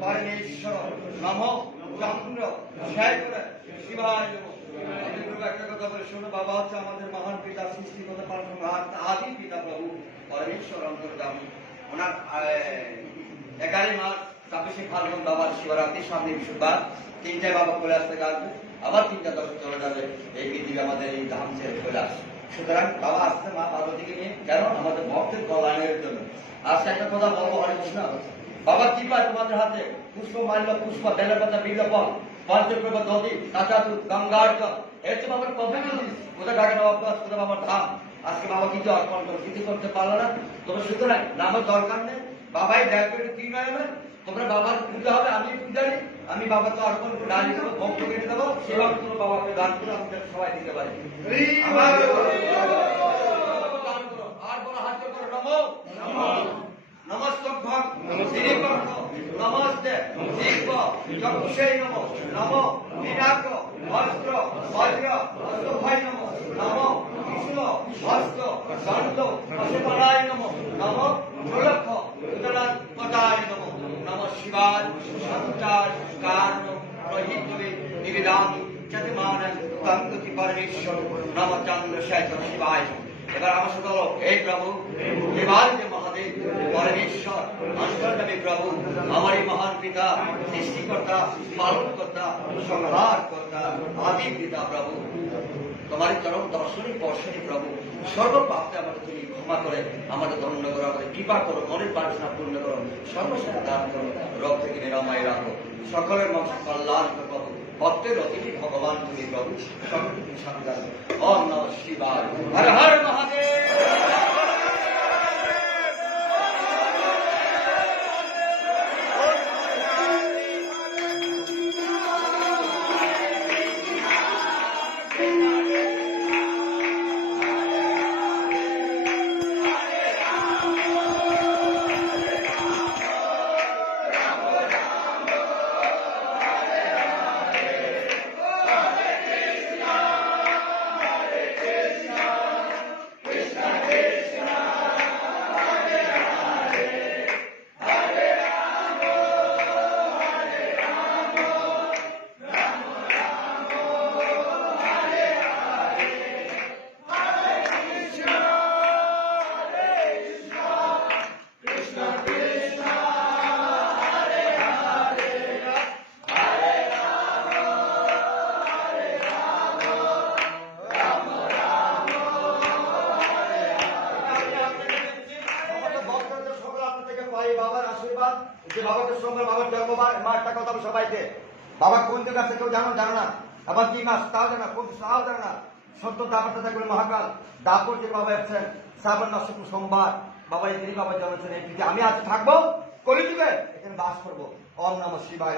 परमेश्वर नमो चंद्र शेखर शिवाय একটা কথা বলে শোনো, বাবা হচ্ছে আমাদের মহান পিতা, সৃষ্টিকর্তা, পালনহার, আদি পিতা প্রভু পরমেশ্বর অন্তর্যামী। ওনার 11 মাস 26 ফাল্গুন বাবার শিবরাত্রির সামনে বিশুদ্ধবার 3টায় বাবা বলে আসতে আসবে, আবার 3টা 10 চলে যাবে এই পৃথিবী আমাদের এই ধাম ছেড়ে চলে আসবে। সুতরাং বাবা আসছে মা পার্বতীকে নিয়ে, কেন? আমাদের ভক্তের কল্যাণের জন্য। আজকে একটা কথা বলবো, হরে কৃষ্ণ। বাবা কি পায় তোমাদের হাতে? পুষ্প, মাল্য, পুষ্প, বেলের পাতা, বিল্বফল, পঞ্চপ্রভ, দধি, কাঁচা দুধ, গঙ্গার জল। এর তো বাবার পবিত্র জিনিস। কোথায় ডাকে নবাব, কোথায় বাবার ধাম। আজকে বাবা কিছু অর্পণ করো, কিছু করতে পারলো না। তবে সুতরাং নামের দরকার নেই, বাবাই দেখবে কি নয়। তোমরা বাবার পূজা হবে, আমি পূজারি, আমি বাবাকে অর্পণ ডালি দেবো, ভক্ত কেটে দেবো, সেভাবে তোমরা বাবাকে দান করে আমাদের সবাই দিতে পারি। আর বলো, হাত করো, নমো নমস্তভ্যং শ্রীকর্ণ নমস্তে শিব চক্ষুষে নমো নমো বিনাক অস্ত্র বজ্র অস্ত্রভয় নমো নমো কৃষ্ণ হস্ত দণ্ড অশ্বপরায় নমো নমো ষোলক্ষ উদরাৎপদায় নমো নমঃ শিবায় সঞ্চার কারণ রহিতবে নিবেদামি চতুর্মানং তঙ্গতি পরমেশ্বর নম চন্দ্র শেখর শিবায়। এবার আমার সাথে হলো, হে প্রভু, এবার যে মহাদেব পরমেশ্বর অন্তর্যামী প্রভু, আমারই মহান পিতা, সৃষ্টিকর্তা, পালনকর্তা, সংহারকর্তা, আদি পিতা প্রভু, তোমার চরম দর্শনী বর্ষণী প্রভু, সর্বপাপকে আমাদের তুমি ক্ষমা করে আমাদের ধন্য করো, আমাদের কৃপা করো, মনের বাসনা পূর্ণ করো, সর্বস্ব দান করো, রোগ থেকে নিরাময় রাখো, সকলের মানুষ কল্যাণ করো প্রভু। ভক্তের অতিথি ভগবান তুমি প্রভু, সকলকে তুমি সামনে রাখো। ওম নমঃ শিবায়, হর হর মহাদেব। বাবাকে সঙ্গে বাবার জন্মবার মাসটা কথা সবাইকে, বাবা কোন দিন আছে কেউ জানো না, আবার কি মাস তাও জানা, কোন তাও জানা না। সত্য দাপরটা থাকবে মহাকাল, দাপর যে বাবা এসছেন শ্রাবণ মাস সোমবার, বাবা এই দিনই বাবা জন্মেছেন এই পৃথিবী। আমি আজ থাকবো কলিযুগে, এখানে বাস করবো। ওম নমঃ শিবায়।